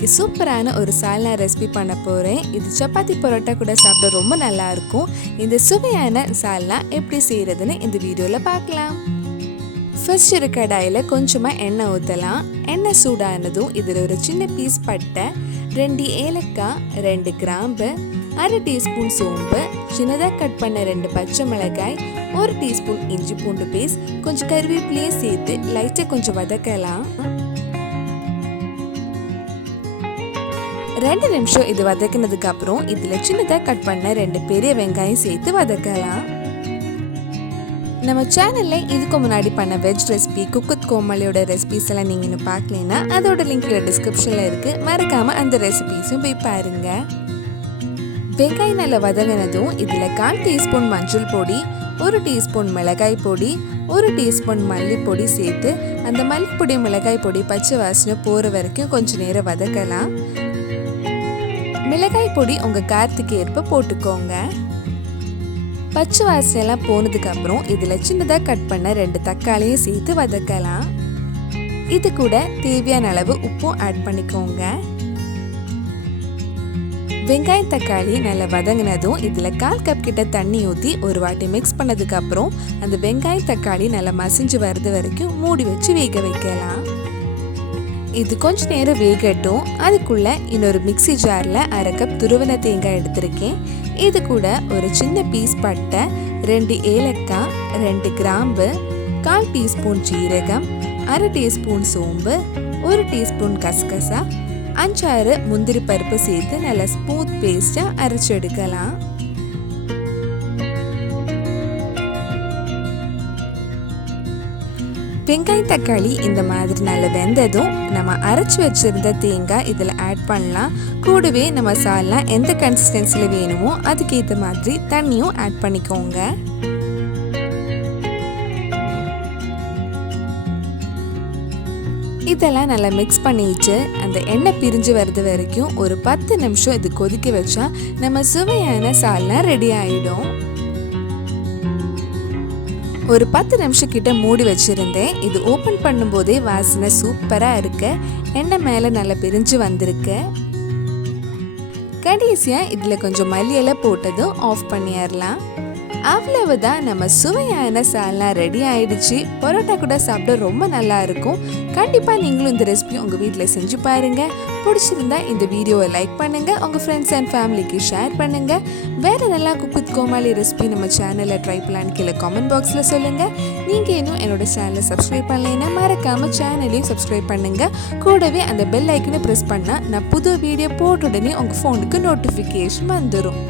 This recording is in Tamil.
இன்னைக்கு சூப்பரான ஒரு சால்னா ரெசிபி பண்ண போகிறேன். இது சப்பாத்தி பரோட்டா கூட சாப்பிட ரொம்ப நல்லா இருக்கும். இந்த சுவையான சால்னா எப்படி செய்கிறதுன்னு இந்த வீடியோவில் பார்க்கலாம். ஃபர்ஸ்ட் ஒரு கடாயில் கொஞ்சமாக எண்ணெய் ஊற்றலாம். எண்ணெய் சூடானதும் இதில் ஒரு சின்ன பீஸ் பட்டை, 2 ஏலக்காய், 2 கிராம்பு, 1/2 டீஸ்பூன் சோம்பு, சின்னதாக கட் பண்ண 2 பச்சை மிளகாய், 1 டீஸ்பூன் இஞ்சி பூண்டு பேஸ்ட், கொஞ்சம் கருவேப்பிலையே சேர்த்து லைட்டாக கொஞ்சம் வதக்கலாம். 2 நிமிஷம் இது வதக்கினதுக்கு அப்புறம் இதில் சின்னதாக கட் பண்ண 2 பெரிய வெங்காயம் சேர்த்து வதக்கலாம். நம்ம சேனலில் இதுக்கு முன்னாடி பண்ண வெஜ் ரெசிபி குக்கு கோமாளியோட ரெசிபிஸ் எல்லாம் நீங்கள் இன்னும் பார்க்கலன்னா அதோட லிங்க் டிஸ்கிரிப்ஷனில் இருக்குது. மறக்காமல் அந்த ரெசிபிஸும் போய் பாருங்கள். வெங்காயம் நல்லா வதங்கினதும் இதில் 1/4 டீஸ்பூன் மஞ்சள் பொடி, 1 டீஸ்பூன் மிளகாய் பொடி, 1 டீஸ்பூன் மல்லிப்பொடி சேர்த்து அந்த மல்லிப்பொடி மிளகாய் பொடி பச்சை வாசனை போகிற வரைக்கும் கொஞ்சம் நேரம் வதக்கலாம். மிளகாய் பொடி உங்கள் காரத்துக்கு ஏற்ப போட்டுக்கோங்க. பச்சை வாசனைலாம் போனதுக்கப்புறம் இதில் சின்னதாக கட் பண்ண 2 தக்காளியும் சேர்த்து வதக்கலாம். இது கூட தேவையான அளவு உப்பும் ஆட் பண்ணிக்கோங்க. வெங்காயம் தக்காளி நல்லா வதங்கினதும் இதில் 1/4 கப் கிட்ட தண்ணி ஊற்றி ஒரு வாட்டி மிக்ஸ் பண்ணதுக்கப்புறம் அந்த வெங்காயம் தக்காளி நல்லா மசிஞ்சு வர்றது வரைக்கும் மூடி வச்சு வேக வைக்கலாம். இது கொஞ்ச நேரம் வேகட்டும். அதுக்குள்ளே இன்னொரு மிக்ஸி ஜாரில் 1/2 கப் துருவின தேங்காய் எடுத்திருக்கேன். இது கூட ஒரு சின்ன பீஸ் பட்டை, 2 ஏலக்காய், 2 கிராம்பு, 1/4 டீஸ்பூன் ஜீரகம், 1/2 டீஸ்பூன் சோம்பு, 1 டீஸ்பூன் கசகசா, 5-6 முந்திரி பருப்பு சேர்த்து நல்லா ஸ்மூத் பேஸ்ட்டாக அரைச்சி எடுக்கலாம். வெங்காயம் தக்காளி இந்த மாதிரி நல்லா வெந்ததும் நம்ம அரைச்சி வச்சிருந்த தேங்காய் இதில் ஆட் பண்ணலாம். கூடவே நம்ம சால்னா எந்த கன்சிஸ்டன்சியில் வேணுமோ அதுக்கேற்ற மாதிரி தண்ணியும் ஆட் பண்ணிக்கோங்க. இதெல்லாம் நல்லா மிக்ஸ் பண்ணிட்டு அந்த எண்ணெய் பிரிஞ்சு வர்றது வரைக்கும் ஒரு 10 நிமிஷம் இது கொதிக்க வச்சா நம்ம சுவையான சால்னா ரெடி ஆகிடும். ஒரு 10 நிமிஷம் கிட்ட மூடி வச்சிருந்தேன். இது ஓப்பன் பண்ணும்போதே வாசனை சூப்பராக இருக்கு. எண்ணெய் மேலே நல்லா பிரிஞ்சு வந்திருக்கு. கடைசியாக இதில் கொஞ்சம் மல்லியலை போட்டதும் ஆஃப் பண்ணிடலாம். அவ்வளவுதான், நம்ம சுவையான சால்னா ரெடி ஆயிடுச்சு. பரோட்டா கூட சாப்பிட ரொம்ப நல்லா இருக்கும். கண்டிப்பாக நீங்களும் இந்த ரெசிபி உங்கள் வீட்டில் செஞ்சு பாருங்கள். பிடிச்சிருந்தா இந்த வீடியோவை லைக் பண்ணுங்கள், உங்கள் ஃப்ரெண்ட்ஸ் அண்ட் ஃபேமிலிக்கு ஷேர் பண்ணுங்கள். வேறு நல்லா குக்கு கோமாளி ரெசிபி நம்ம சேனலில் ட்ரை பண்ணலான்னு கீழே காமெண்ட் பாக்ஸில் சொல்லுங்கள். நீங்கள் இன்னும் என்னோட சேனலை சப்ஸ்கிரைப் பண்ணலைன்னா மறக்காமல் சேனலையும் சப்ஸ்கிரைப் பண்ணுங்கள். கூடவே அந்த பெல் ஐக்கனை ப்ரெஸ் பண்ணால் நான் புது வீடியோ போட்ட உடனே உங்கள் ஃபோனுக்கு நோட்டிஃபிகேஷன் வந்துடும்.